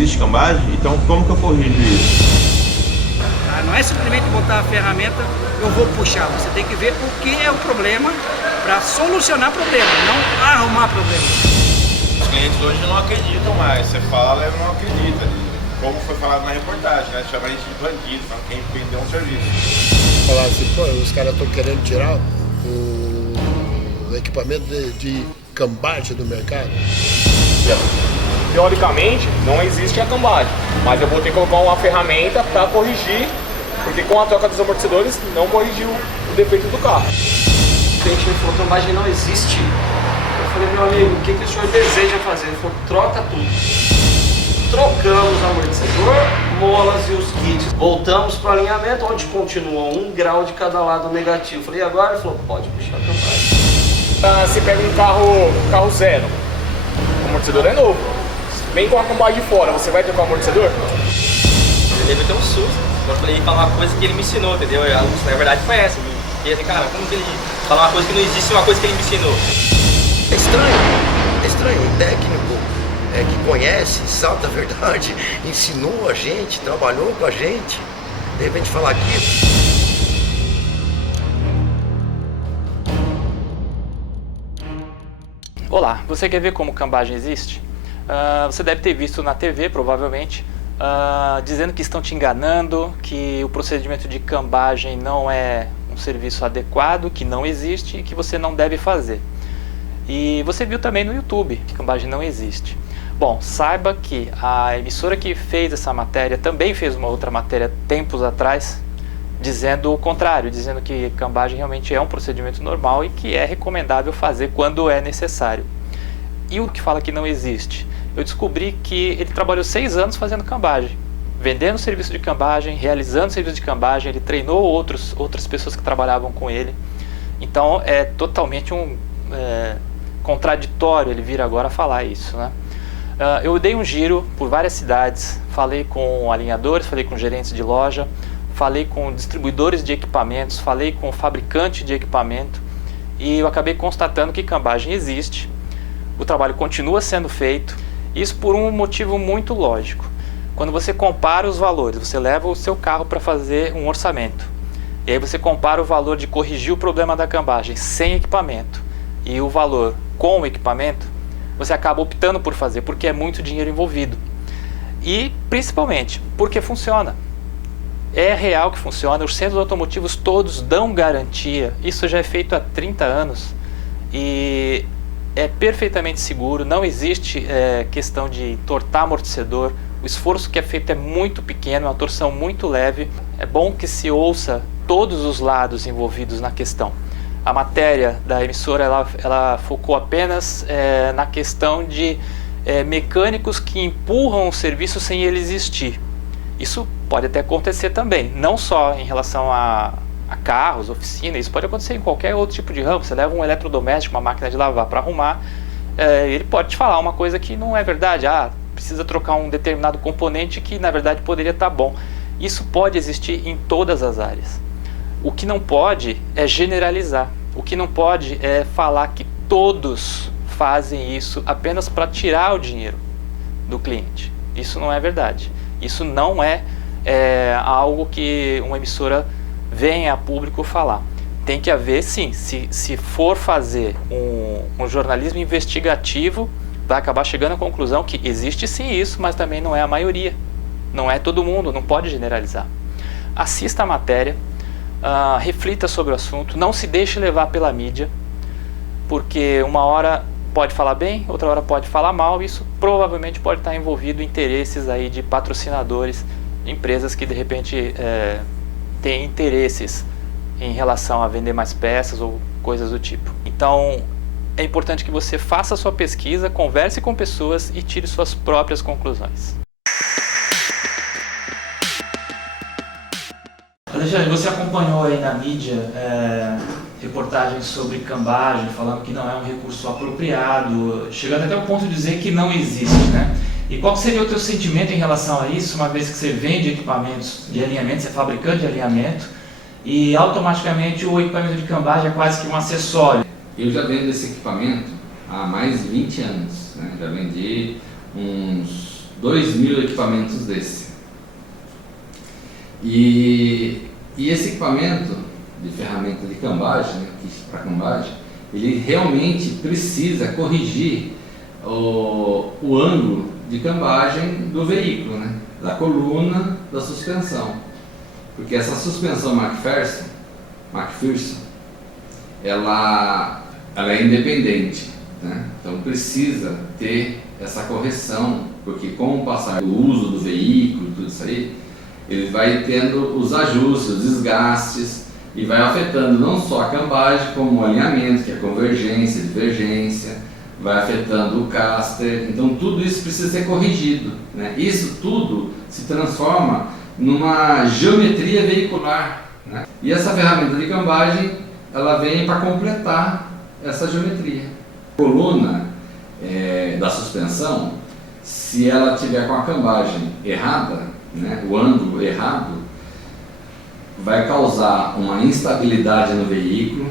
existe cambagem, então como que eu corrijo isso? Não é simplesmente botar a ferramenta, eu vou puxar. Você tem que ver o que é o problema para solucionar problema, não arrumar problema. Os clientes hoje não acreditam mais. Você fala e não acredita. Como foi falado na reportagem, né? Chama a gente de bandido, não quem vendeu um serviço. Falar assim, pô, os caras estão querendo tirar o equipamento de cambagem do mercado. Teoricamente, não existe a cambagem, mas eu vou ter que colocar uma ferramenta para corrigir, porque com a troca dos amortecedores não corrigiu o defeito do carro. O cliente me falou, cambagem não existe. Eu falei, meu amigo, o que o senhor deseja fazer? Ele falou, troca tudo. Trocamos o amortecedor, molas e os kits. Voltamos para o alinhamento, onde continua 1 grau de cada lado negativo. Eu falei, e agora? Ele falou, pode puxar a cambagem. Você pega um carro zero, o amortecedor é novo. Vem com a cambagem de fora, você vai trocar o amortecedor? Ele deve ter um susto. Eu falei falar uma coisa que ele me ensinou, entendeu? A verdade foi essa. E assim, cara, como que ele fala uma coisa que não existe, uma coisa que ele me ensinou? É estranho. Um técnico que conhece, sabe da verdade, ensinou a gente, trabalhou com a gente, de repente falar aquilo. Olá, você quer ver como cambagem existe? Você deve ter visto na TV, provavelmente, dizendo que estão te enganando, que o procedimento de cambagem não é um serviço adequado, que não existe e que você não deve fazer. E você viu também no YouTube que cambagem não existe. Bom, saiba que a emissora que fez essa matéria também fez uma outra matéria tempos atrás, dizendo o contrário, dizendo que cambagem realmente é um procedimento normal e que é recomendável fazer quando é necessário. E o que fala que não existe? Eu descobri que ele trabalhou 6 anos fazendo cambagem, vendendo serviço de cambagem, realizando serviço de cambagem, ele treinou outras pessoas que trabalhavam com ele. Então é totalmente contraditório ele vir agora falar isso, né? Eu dei um giro por várias cidades, falei com alinhadores, falei com gerentes de loja, falei com distribuidores de equipamentos, falei com fabricante de equipamento e eu acabei constatando que cambagem existe, o trabalho continua sendo feito, isso por um motivo muito lógico. Quando você compara os valores, você leva o seu carro para fazer um orçamento e aí você compara o valor de corrigir o problema da cambagem sem equipamento e o valor com o equipamento, você acaba optando por fazer, porque é muito dinheiro envolvido. E, principalmente, porque funciona. É real que funciona, os centros automotivos todos dão garantia, isso já é feito há 30 anos e é perfeitamente seguro, não existe questão de entortar amortecedor, o esforço que é feito é muito pequeno, é uma torção muito leve, é bom que se ouça todos os lados envolvidos na questão. A matéria da emissora ela focou apenas na questão de mecânicos que empurram o serviço sem ele existir. Isso pode até acontecer também, não só em relação a carros, oficina, isso pode acontecer em qualquer outro tipo de ramo. Você leva um eletrodoméstico, uma máquina de lavar para arrumar, ele pode te falar uma coisa que não é verdade, precisa trocar um determinado componente que na verdade poderia estar bom. Isso pode existir em todas as áreas. O que não pode é generalizar. O que não pode é falar que todos fazem isso apenas para tirar o dinheiro do cliente. Isso não é verdade. Isso não é algo que uma emissora venha a público falar. Tem que haver, sim, se for fazer um jornalismo investigativo, vai acabar chegando à conclusão que existe sim isso, mas também não é a maioria. Não é todo mundo, não pode generalizar. Assista a matéria. Reflita sobre o assunto, não se deixe levar pela mídia, porque uma hora pode falar bem, outra hora pode falar mal, isso provavelmente pode estar envolvido em interesses aí de patrocinadores, de empresas que de repente têm interesses em relação a vender mais peças ou coisas do tipo. Então é importante que você faça a sua pesquisa, converse com pessoas e tire suas próprias conclusões. Alexandre, você acompanhou aí na mídia reportagens sobre cambagem, falando que não é um recurso apropriado, chegando até o ponto de dizer que não existe, né? E qual seria o teu sentimento em relação a isso, uma vez que você vende equipamentos de alinhamento, você é fabricante de alinhamento, e automaticamente o equipamento de cambagem é quase que um acessório? Eu já vendo esse equipamento há mais de 20 anos, né? Já vendi uns 2.000 equipamentos desse. E esse equipamento de ferramenta de cambagem, né, para cambagem, ele realmente precisa corrigir o ângulo de cambagem do veículo, né, da coluna da suspensão. Porque essa suspensão McPherson, ela é independente, né? Então precisa ter essa correção, porque com o passar do uso do veículo, tudo isso aí, ele vai tendo os ajustes, os desgastes, e vai afetando não só a cambagem, como o alinhamento, que é convergência, divergência, vai afetando o caster. Então tudo isso precisa ser corrigido, né? Isso tudo se transforma numa geometria veicular, né? E essa ferramenta de cambagem, ela vem para completar essa geometria. A coluna da suspensão, se ela tiver com a cambagem errada, né, o ângulo errado, vai causar uma instabilidade no veículo,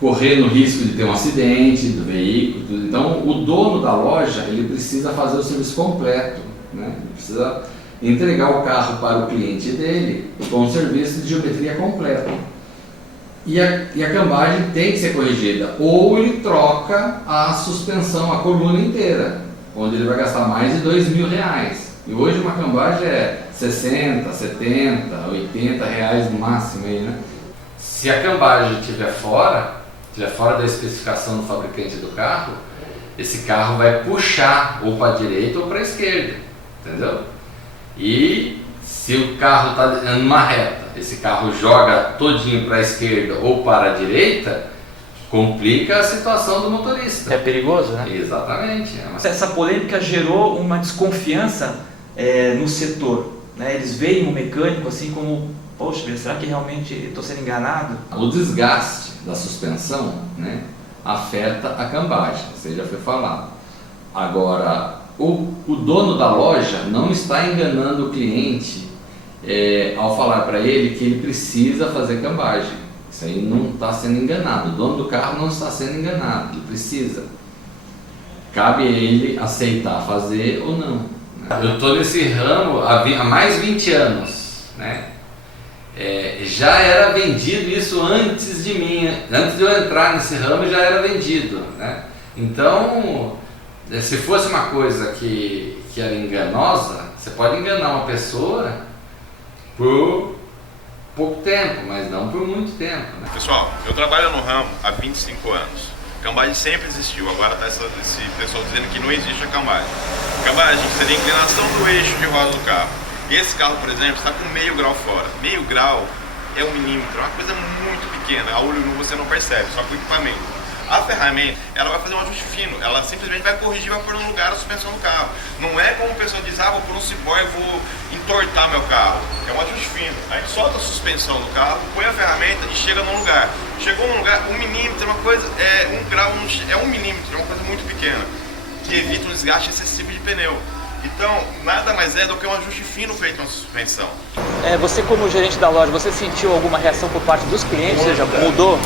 correndo o risco de ter um acidente do veículo. Tudo. Então, o dono da loja, ele precisa fazer o serviço completo, né? Ele precisa entregar o carro para o cliente dele com um serviço de geometria completo. E a cambagem tem que ser corrigida, ou ele troca a suspensão, a coluna inteira, onde ele vai gastar mais de R$2.000. E hoje uma cambagem é 60, 70, 80 reais no máximo aí, né? Se a cambagem estiver fora da especificação do fabricante do carro, esse carro vai puxar ou para a direita ou para a esquerda, entendeu? E se o carro está numa reta, esse carro joga todinho para a esquerda ou para a direita, complica a situação do motorista. É perigoso, né? Exatamente. Essa polêmica gerou uma desconfiança no setor, né? Eles veem o mecânico assim como, poxa, será que realmente estou sendo enganado? O desgaste da suspensão, né, afeta a cambagem, isso aí já foi falado. Agora, o dono da loja não está enganando o cliente ao falar para ele que ele precisa fazer cambagem. Isso aí não está sendo enganado, o dono do carro não está sendo enganado, ele precisa. Cabe a ele aceitar fazer ou não, né? Eu estou nesse ramo há mais de 20 anos, né? Já era vendido isso antes de mim, antes de eu entrar nesse ramo já era vendido, né? Então, se fosse uma coisa que era enganosa, você pode enganar uma pessoa por pouco tempo, mas não por muito tempo, né? Pessoal, eu trabalho no ramo há 25 anos. Cambagem sempre existiu, agora está esse pessoal dizendo que não existe a cambagem. Cambagem seria a inclinação do eixo de roda do carro. Esse carro, por exemplo, está com meio grau fora. Meio grau é 1 milímetro, é uma coisa muito pequena, a olho nu você não percebe, só com o equipamento. A ferramenta, ela vai fazer um ajuste fino, ela simplesmente vai corrigir, vai pôr no lugar a suspensão do carro. Não é como o pessoal diz, vou pôr um cipó e vou entortar meu carro. É um ajuste fino. A gente solta a suspensão do carro, põe a ferramenta e chega num lugar. Chegou num lugar, 1 milímetro é uma coisa, 1 grau, é 1 milímetro, é uma coisa muito pequena, que evita um desgaste excessivo de pneu. Então, nada mais é do que um ajuste fino feito na suspensão. Você como gerente da loja, você sentiu alguma reação por parte dos clientes? Ou seja, mudou?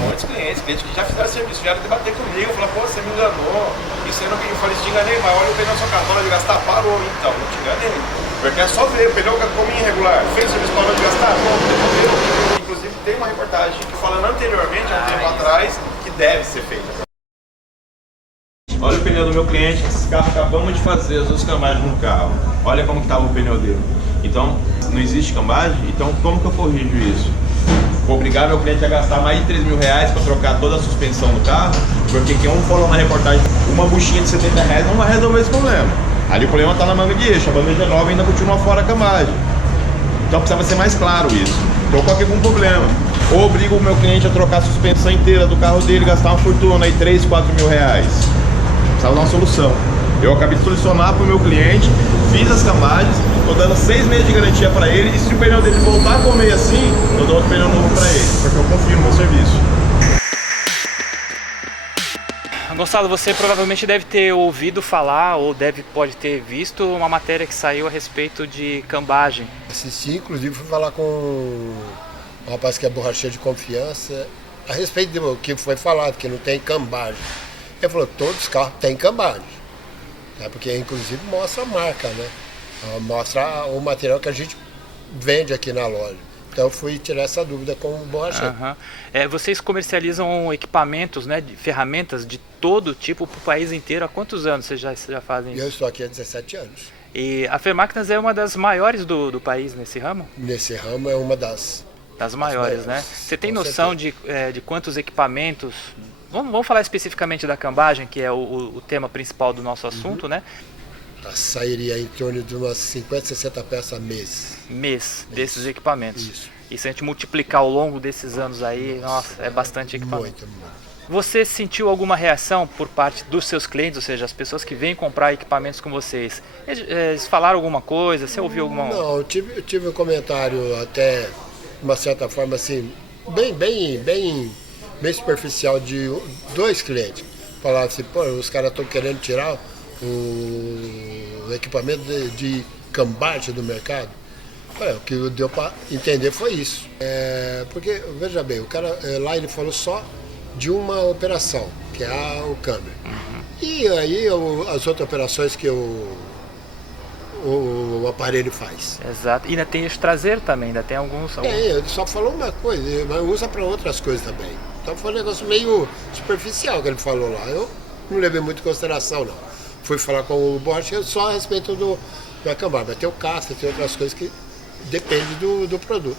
Muitos clientes que já fizeram serviço, vieram debater comigo, falaram, pô, você me enganou, isso aí não, eu falei, te enganei, mas olha o pneu na sua cartona de gastar, parou, então, não te enganei. Porque é só ver, o pneu como irregular, fez o serviço, parou de gastar, pronto, devolveu. Inclusive tem uma reportagem que falando anteriormente, há um tempo atrás, que deve ser feita. Olha o pneu do meu cliente, esse carro acabamos de fazer as duas cambagens no carro. Olha como estava o pneu dele. Então, não existe cambagem, então como que eu corrijo isso? Vou obrigar meu cliente a gastar mais de R$3.000 para trocar toda a suspensão do carro, porque quem falou na reportagem, uma buchinha de R$70 não vai resolver esse problema. Ali o problema está na manga de eixo, a bandeja nova ainda continua fora a cambagem. Então precisava ser mais claro isso. Então qual que é o problema? Ou obrigo o meu cliente a trocar a suspensão inteira do carro dele, gastar uma fortuna aí, R$3.000, R$4.000. Precisava dar uma solução. Eu acabei de solucionar para o meu cliente, fiz as camagens, estou dando 6 meses de garantia para ele, e se o pneu dele voltar a comer assim, eu dou outro pneu novo para ele, porque eu confio no meu serviço. Gonçalo, você provavelmente deve ter ouvido falar ou pode ter visto uma matéria que saiu a respeito de cambagem. Assisti, inclusive fui falar com um rapaz que é borracheiro de confiança a respeito do que foi falado, que não tem cambagem. Ele falou, todos os carros têm cambagem. Porque inclusive mostra a marca, né? Mostra o material que a gente vende aqui na loja. Então eu fui tirar essa dúvida com o borracheiro. Vocês comercializam equipamentos, né, ferramentas de todo tipo para o país inteiro. Há quantos anos vocês já fazem isso? Eu estou aqui há 17 anos. E a Fermáquinas é uma das maiores do país nesse ramo? Nesse ramo é uma das maiores, né? Você tem noção de quantos equipamentos... Vamos falar especificamente da cambagem, que é o tema principal do nosso assunto, né? Sairia em torno de umas 50, 60 peças mês. Desses equipamentos. Isso. E se a gente multiplicar ao longo desses anos aí, nossa, é bastante equipamento. Muito. Você sentiu alguma reação por parte dos seus clientes, ou seja, as pessoas que vêm comprar equipamentos com vocês? Eles falaram alguma coisa? Você ouviu alguma... Não, eu tive um comentário até, de uma certa forma, assim, bem superficial de 2 clientes. Falaram assim, pô, os caras estão querendo tirar o equipamento de cambagem do mercado. O que deu para entender foi isso. Porque, veja bem, o cara lá ele falou só de uma operação, que é o câmbio. E aí as outras operações que o aparelho faz. Exato. E ainda tem eixo traseiro também, ainda tem alguns... Ele só falou uma coisa, mas usa para outras coisas também. Então foi um negócio meio superficial que ele falou lá. Eu não levei muito em consideração, não. Fui falar com o borracheiro só a respeito da cambagem. Mas tem o casca, tem outras coisas que depende do produto.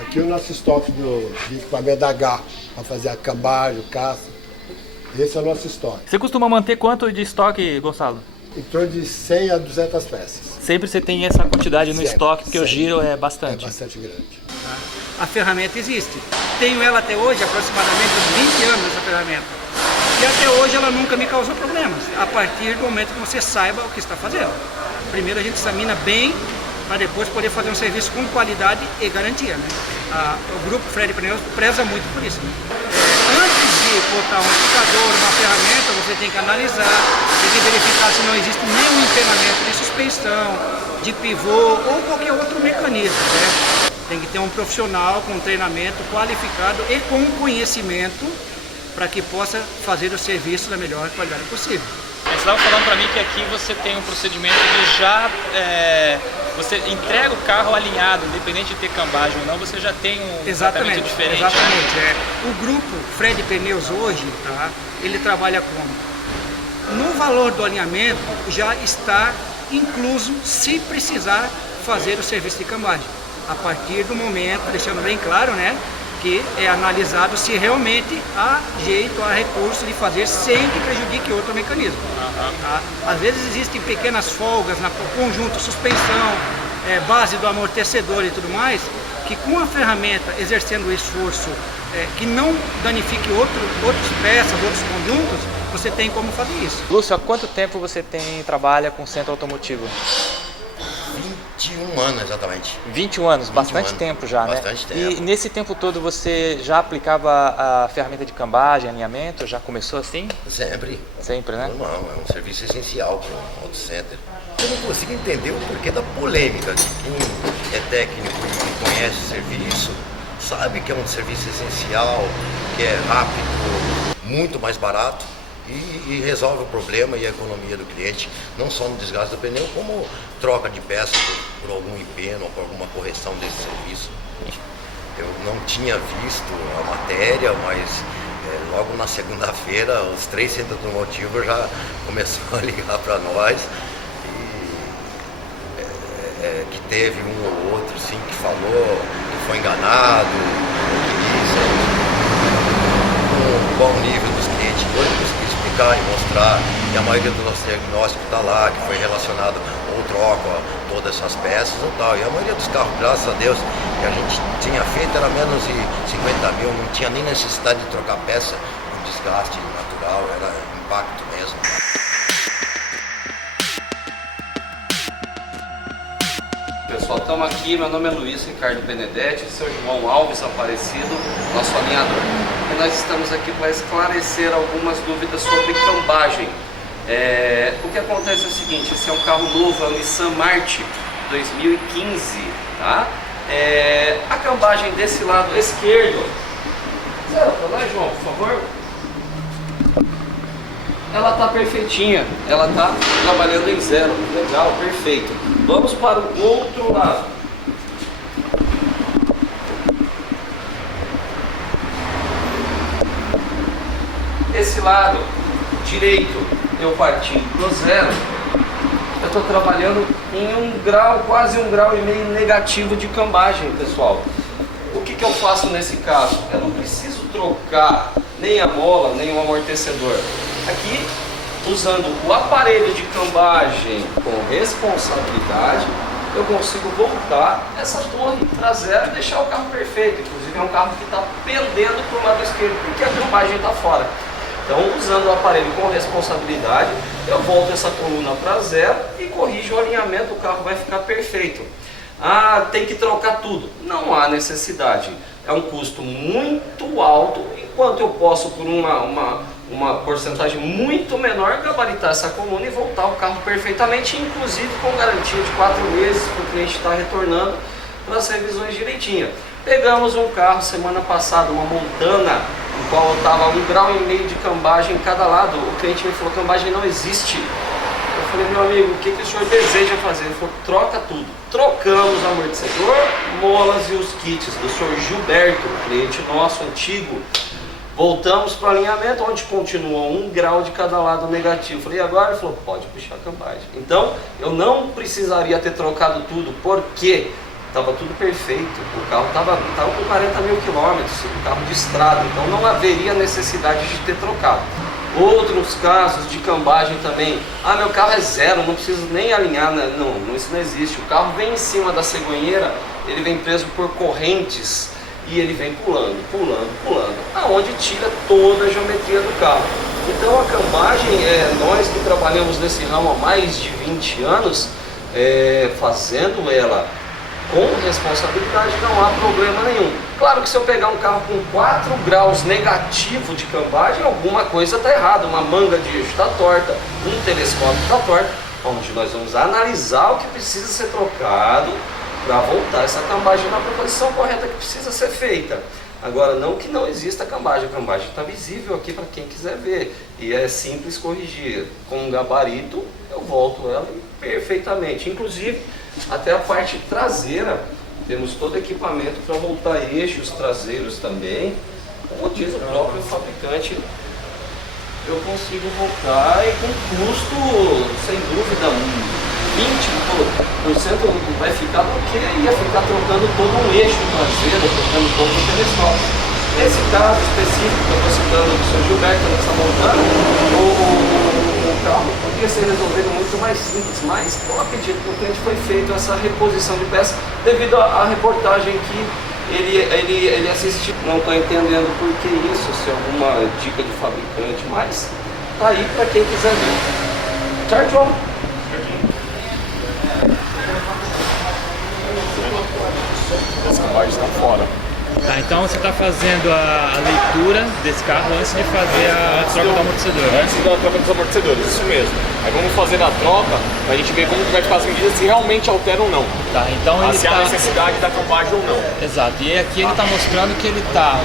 Aqui o nosso estoque de equipamento da H, para fazer a cambagem, o casca. Esse é o nosso estoque. Você costuma manter quanto de estoque, Gonçalo? Em torno de 100 a 200 peças. Sempre você tem essa quantidade no estoque, porque o sempre. giro é bastante. É bastante grande. A ferramenta existe. Tenho ela até hoje, aproximadamente uns 20 anos essa ferramenta. E até hoje ela nunca me causou problemas, a partir do momento que você saiba o que está fazendo. Primeiro a gente examina bem, para depois poder fazer um serviço com qualidade e garantia, né? O grupo Fred Pneus preza muito por isso. Antes de botar um aplicador, uma ferramenta, você tem que analisar, tem que verificar se não existe nenhum empenamento de suspensão, de pivô ou qualquer outro mecanismo, né? Tem que ter um profissional com treinamento qualificado e com conhecimento para que possa fazer o serviço da melhor qualidade possível. Você estava falando para mim que aqui você tem um procedimento de já... você entrega o carro alinhado, independente de ter cambagem ou não, você já tem um tratamento diferente. Exatamente. O grupo Fred Pneus hoje, tá, ele trabalha como? No valor do alinhamento já está incluso, se precisar fazer o serviço de cambagem. A partir do momento, deixando bem claro, né, que é analisado se realmente há jeito, há recurso de fazer sem que prejudique outro mecanismo. Tá? Às vezes existem pequenas folgas no conjunto, suspensão, base do amortecedor e tudo mais, que com a ferramenta exercendo o esforço que não danifique outras peças, outros conjuntos, você tem como fazer isso. Lúcio, há quanto tempo você trabalha com centro automotivo? 21 anos, exatamente. 21 anos, bastante tempo já, né? Bastante tempo. E nesse tempo todo você já aplicava a ferramenta de cambagem, alinhamento? Já começou assim? Sempre. Sempre, né? Não, é um serviço essencial para um auto center. Eu não consigo entender o porquê da polêmica. Quem é técnico e conhece o serviço, sabe que é um serviço essencial, que é rápido, muito mais barato. E resolve o problema e a economia do cliente, não só no desgaste do pneu, como troca de peça por algum empeno ou por alguma correção desse serviço. Eu não tinha visto a matéria, mas logo na segunda-feira os 3 centros automotivos já começaram a ligar para nós, e, que teve um ou outro sim que falou que foi enganado, um bom nível dos clientes, e mostrar que a maioria do nosso diagnóstico está lá, que foi relacionado ou troca todas essas peças ou tal. E a maioria dos carros, graças a Deus, que a gente tinha feito era menos de 50 mil, não tinha nem necessidade de trocar peça, um desgaste natural, era impacto mesmo. Pessoal, estamos aqui, meu nome é Luiz Ricardo Benedetti, seu João Alves Aparecido, nosso alinhador. E nós estamos aqui para esclarecer algumas dúvidas sobre cambagem. O que acontece é o seguinte, esse é um carro novo, é o Nissan Marti 2015, tá? A cambagem desse lado esquerdo, zero para lá, João, por favor. ela tá perfeitinha, ela tá trabalhando em zero, legal, perfeito. Vamos para o outro lado. Esse lado direito, eu partindo do zero, eu estou trabalhando em 1 grau, quase 1,5 graus negativo de cambagem, pessoal. O que eu faço nesse caso? Eu não preciso trocar nem a mola, nem o amortecedor. Aqui, usando o aparelho de cambagem com responsabilidade, eu consigo voltar essa torre traseira e deixar o carro perfeito. Inclusive é um carro que está pendendo para o lado esquerdo, porque a cambagem está fora. Então, usando o aparelho com responsabilidade, eu volto essa coluna para zero e corrijo o alinhamento, o carro vai ficar perfeito. Ah, tem que trocar tudo. Não há necessidade. É um custo muito alto, enquanto eu posso, por uma porcentagem muito menor, gabaritar essa coluna e voltar o carro perfeitamente, inclusive com garantia de 4 meses, que o cliente está retornando para as revisões direitinho. Pegamos um carro semana passada, uma Montana, no qual eu estava 1,5 grau de cambagem em cada lado. O cliente me falou: cambagem não existe. Eu falei: meu amigo, o que o senhor deseja fazer? Ele falou: troca tudo. Trocamos amortecedor, molas e os kits do senhor Gilberto, cliente nosso antigo. Voltamos para o alinhamento, onde continuou 1 grau de cada lado negativo. Eu falei: agora? Ele falou: pode puxar a cambagem. Então, eu não precisaria ter trocado tudo, porque estava tudo perfeito. O carro estava com 40 mil quilômetros, um carro de estrada, então não haveria necessidade de ter trocado. Outros casos de cambagem também: ah, meu carro é zero, não preciso nem alinhar, né? Não, isso não existe. O carro vem em cima da cegonheira, ele vem preso por correntes e ele vem pulando, aonde tira toda a geometria do carro. Então a cambagem, nós que trabalhamos nesse ramo há mais de 20 anos, fazendo ela com responsabilidade, não há problema nenhum. Claro que se eu pegar um carro com 4 graus negativo de cambagem, alguma coisa está errada, uma manga de eixo está torta, um telescópio está torto, onde nós vamos analisar o que precisa ser trocado para voltar essa cambagem na proposição correta que precisa ser feita. Agora, não que não exista cambagem, a cambagem está visível aqui para quem quiser ver, e é simples corrigir. Com um gabarito, eu volto ela perfeitamente. Inclusive, até a parte traseira, temos todo equipamento para voltar eixos traseiros também. Como diz o próprio fabricante, eu consigo voltar e com custo, sem dúvida, 20% vai ficar, porque ia ficar trocando todo um eixo traseiro, trocando todo o telescópio. Nesse caso específico que eu estou citando do Sr. Gilberto, nessa Montana, o carro poderia ser resolvido muito mais simples, mas eu acredito que o cliente foi feito essa reposição de peças devido à reportagem que ele assistiu. Não estou entendendo por que isso, se é alguma dica de fabricante, mas tá aí para quem quiser ver. Certo, João? Essa cambagem está fora. Tá, então você está fazendo a leitura desse carro antes de fazer a troca do amortecedor, né? Antes da troca dos amortecedores, isso mesmo. Aí vamos fazer a troca para a gente ver como vai ficar as medidas, se realmente alteram ou não. Tá, então ele se há necessidade da cambagem ou não. Exato, e aqui ele está mostrando que ele está...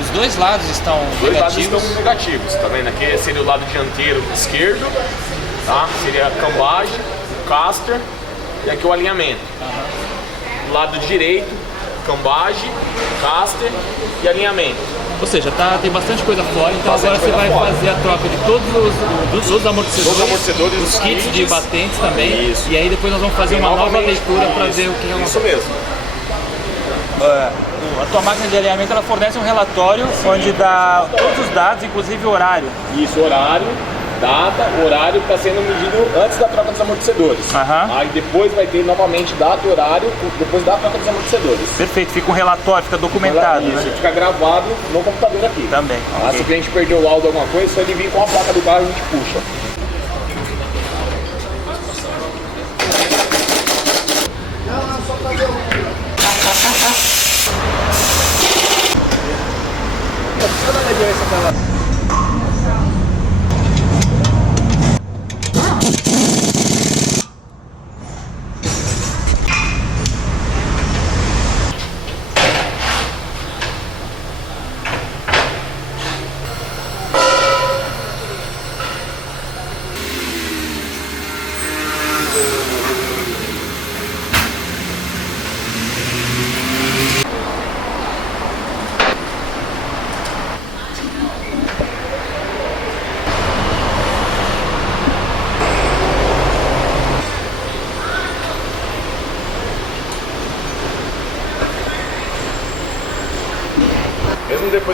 os dois lados estão negativos. Os dois lados estão negativos, tá vendo? Aqui seria o lado dianteiro esquerdo, tá? Seria a cambagem, o caster e aqui o alinhamento. Do lado direito, cambagem, caster e alinhamento. Ou seja, tem bastante coisa fora, então agora você vai fazer a troca de todos os amortecedores, os kits de batentes também. Isso. E aí depois nós vamos fazer uma nova leitura para ver o que é isso mesmo. A tua máquina de alinhamento ela fornece um relatório onde dá todos os dados, inclusive o horário. Isso, horário, data, horário que está sendo medido antes da troca dos amortecedores. Aí depois vai ter novamente data e horário depois da troca dos amortecedores. Perfeito, fica um relatório, fica documentado. Isso, fica gravado no computador aqui. Também. Se o cliente perdeu o áudio alguma coisa, só ele vir com a placa do carro e a gente puxa. Não, só fazer um. Deixa eu dar uma direção pra lá.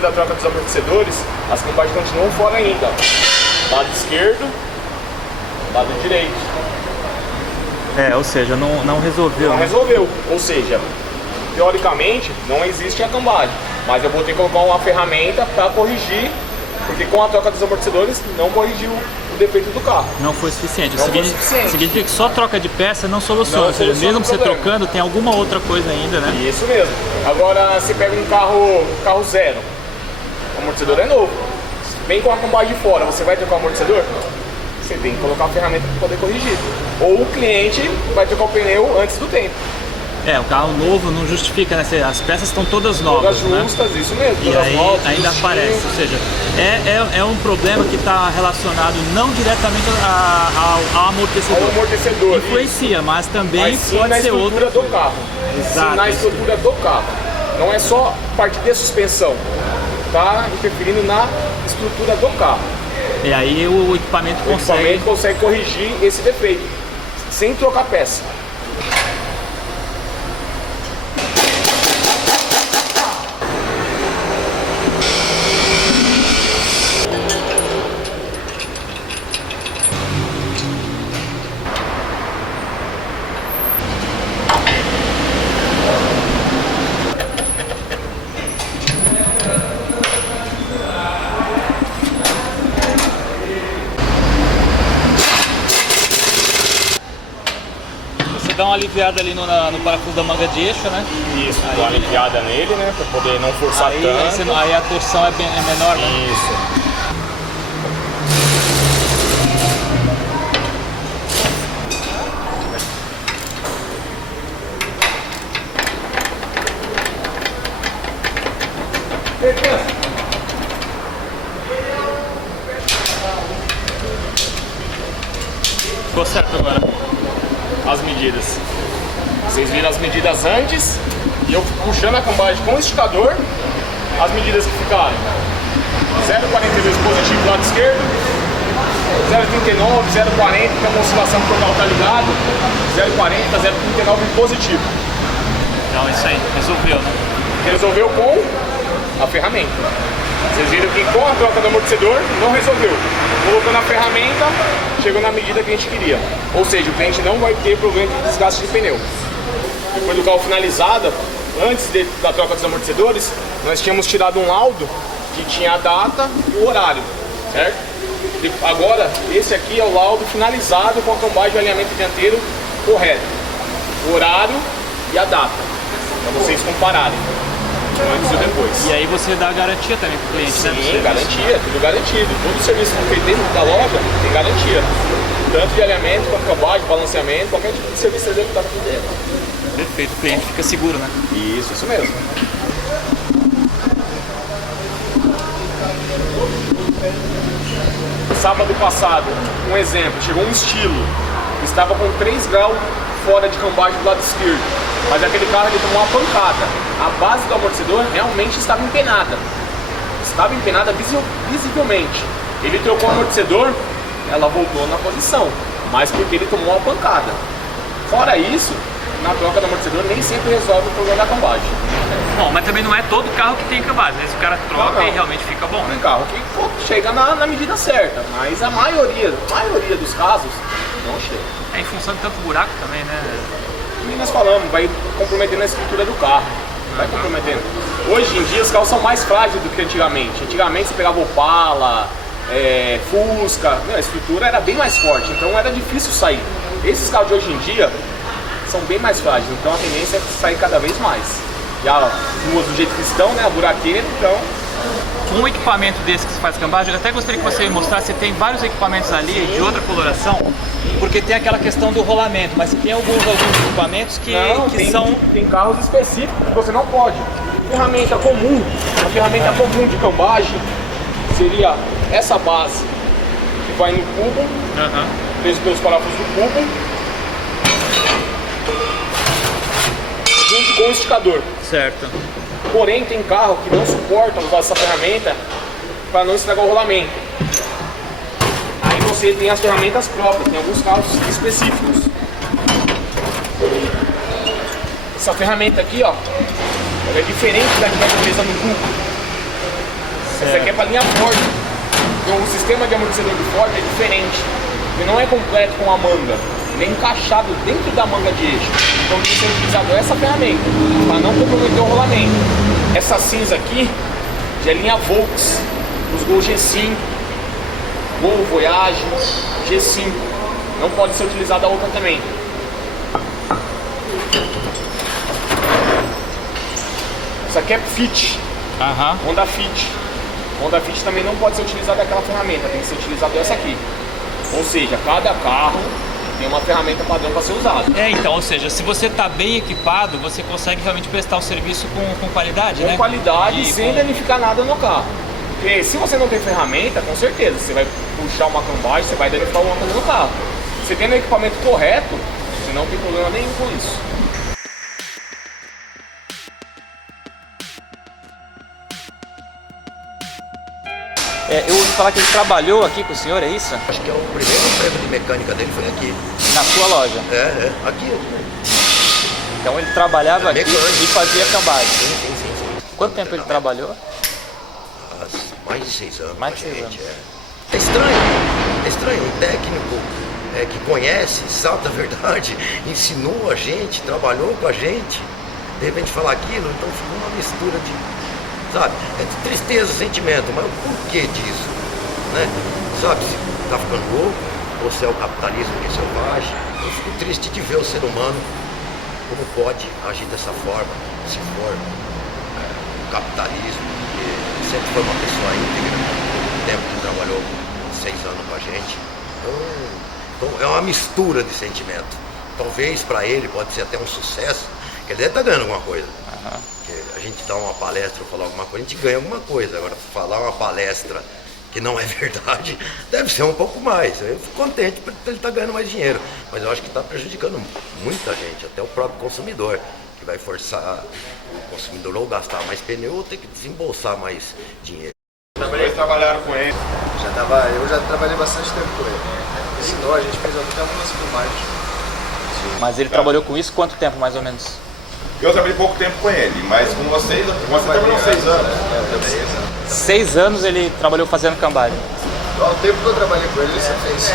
depois da troca dos amortecedores, as cambagens continuam fora ainda. Lado esquerdo, lado direito. Ou seja, não resolveu. Não resolveu. Ou seja, teoricamente não existe a cambagem, mas eu vou ter que colocar uma ferramenta para corrigir, porque com a troca dos amortecedores não corrigiu o defeito do carro. Não foi suficiente. Não foi suficiente. Significa que só troca de peça não soluciona. Ou seja, mesmo você trocando, tem alguma outra coisa ainda, né? Isso mesmo. Agora, se pega um carro zero, o amortecedor é novo, vem com a cambagem fora, você vai trocar o amortecedor? Você tem que colocar a ferramenta para poder corrigir. Ou o cliente vai trocar o pneu antes do tempo. O carro novo não justifica, né? As peças estão todas novas, todas justas, né? Isso mesmo. E aí novas, ainda aparece, ou seja, é um problema que está relacionado não diretamente ao amortecedor. Ao amortecedor. Influencia, isso. Mas também sim pode ser outra do carro. Exato. Sim, na estrutura do carro. Não é só parte de suspensão. Está interferindo na estrutura do carro. E aí o equipamento consegue corrigir esse defeito sem trocar peça. Dá uma aliviada ali no parafuso da manga de eixo, né? Isso, dá uma aliviada nele, né? Pra poder não forçar tanto. Aí a torção é menor, né? Isso. Ficou certo agora. As medidas. Vocês viram as medidas antes e eu puxando a cambagem com o esticador, as medidas que ficaram: 0,42 positivo do lado esquerdo, 0,39, 0,40, que é uma oscilação total, tá ligado? 0,40, 0,39 positivo. Então isso aí, resolveu, né? Resolveu com a ferramenta. Vocês viram que com a troca do amortecedor não resolveu. Colocando a ferramenta, chegou na medida que a gente queria. Ou seja, o cliente não vai ter problema de desgaste de pneu. Depois do carro finalizado, antes da troca dos amortecedores, nós tínhamos tirado um laudo que tinha a data e o horário, certo? E agora, esse aqui é o laudo finalizado com a cambagem e alinhamento dianteiro correto. O horário e a data, para vocês compararem. Antes e depois. E aí você dá garantia também para o cliente, sim, né? Sim, garantia, tudo garantido. Todo serviço feito dentro da loja tem garantia. Tanto de alinhamento, quanto cambagem, balanceamento, qualquer tipo de serviço executado aqui dentro. Perfeito, o cliente fica seguro, né? Isso mesmo. Sábado passado, um exemplo, chegou um estilo, estava com 3 graus fora de cambagem do lado esquerdo, mas aquele carro ele tomou uma pancada. A base do amortecedor realmente estava empenada. Estava empenada visivelmente. Ele trocou o amortecedor, ela voltou na posição, mas porque ele tomou uma pancada. Fora isso, na troca do amortecedor nem sempre resolve o problema da cambagem. Bom, mas também não é todo carro que tem cambagem, né? Se o cara troca não. E realmente fica bom, né? Tem carro que chega na medida certa, mas a maioria dos casos não chega. É em função de tanto buraco também, né? E nós falamos, vai comprometendo a estrutura do carro. Vai comprometendo. Hoje em dia os carros são mais frágeis do que antigamente. Antigamente você pegava Opala, Fusca, a estrutura era bem mais forte, então era difícil sair. Esses carros de hoje em dia são bem mais frágeis, então a tendência é sair cada vez mais. E as ruas do jeito que estão, né, a buraqueira, então... Um equipamento desse que se faz cambagem, eu até gostaria que você mostrasse, tem vários equipamentos ali de outra coloração, porque tem aquela questão do rolamento, mas tem alguns equipamentos que são... Tem carros específicos que você não pode. Ferramenta comum, a ferramenta comum de cambagem seria essa base que vai no cubo, preso pelos parafusos do cubo, junto com o esticador. Certo. Porém, tem carro que não suporta usar essa ferramenta para não estragar o rolamento. Aí você tem as ferramentas próprias, tem alguns carros específicos. Essa ferramenta aqui, ó, ela é diferente da que vai ser presa no cubo. Essa aqui é para linha Ford. Então o sistema de amortecedor do Ford é diferente. Ele não é completo com a manga. Ele é encaixado dentro da manga de eixo. Então tem que ser utilizado essa ferramenta para não comprometer o rolamento. Essa cinza aqui já é linha Volks, os Gol G5, Gol Voyage, G5. Não pode ser utilizada a outra também. Isso aqui é Fit, Honda Fit. Honda Fit também não pode ser utilizada aquela ferramenta, tem que ser utilizada essa aqui. Ou seja, cada carro tem uma ferramenta padrão para ser usada. Então, ou seja, se você está bem equipado, você consegue realmente prestar o serviço com qualidade, né? Com qualidade, sem danificar nada no carro. Porque se você não tem ferramenta, com certeza, você vai puxar uma cambagem, você vai danificar alguma coisa no carro. Você tendo o equipamento correto, você não tem problema nenhum com isso. Eu ouvi falar que ele trabalhou aqui com o senhor, é isso? Acho que é o primeiro emprego de mecânica dele foi aqui. Na sua loja? Aqui. Então ele trabalhava aqui e fazia cambagem. Sim. Quanto tempo ele trabalhou? Mais de 6 anos. Mais de 6 anos. É estranho. Um técnico que conhece, sabe da verdade, ensinou a gente, trabalhou com a gente, de repente falar aquilo, então ficou uma mistura de... Sabe, é de tristeza, sentimento, mas o porquê disso, né? Sabe, se tá ficando louco, ou se é o capitalismo que é selvagem. Eu fico triste de ver o ser humano como pode agir dessa forma, se for o capitalismo, que sempre foi uma pessoa íntegra, o tempo que trabalhou 6 anos com a gente. Então é uma mistura de sentimento. Talvez para ele pode ser até um sucesso, que ele deve estar ganhando alguma coisa. Porque a gente dá uma palestra ou falar alguma coisa, a gente ganha alguma coisa. Agora, falar uma palestra que não é verdade, deve ser um pouco mais. Eu fico contente porque ele está ganhando mais dinheiro. Mas eu acho que está prejudicando muita gente, até o próprio consumidor, que vai forçar o consumidor ou gastar mais pneu ou ter que desembolsar mais dinheiro. Vocês trabalharam com ele? Eu já trabalhei bastante tempo com ele. Ensinou, a gente fez até algumas filmagens. Mas ele trabalhou com isso quanto tempo, mais ou menos? Eu trabalhei pouco tempo com ele, mas com vocês, você trabalhou 6 anos. 6 anos ele trabalhou fazendo cambagem. O tempo que eu trabalhei com ele, você fez.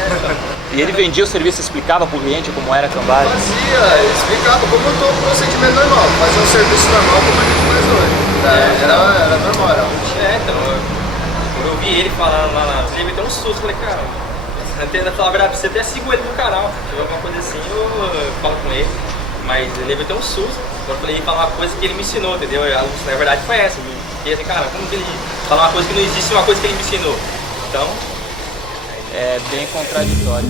E ele vendia o serviço, explicava para o cliente como era a cambagem? Fazia, explicava como todo procedimento normal. Fazia um serviço normal como a gente faz hoje. Era normal, era então, quando eu vi ele falando lá ele me deu um susto, falei, cara, eu falar a verdade, você até sigo ele no canal, se tiver alguma coisa assim, eu falo com ele. Mas ele me deu um susto, quando eu falei ele falar uma coisa que ele me ensinou, entendeu? Na verdade foi essa, eu falei, cara, como que ele fala uma coisa que não existe, uma coisa que ele me ensinou? Então... É bem contraditório.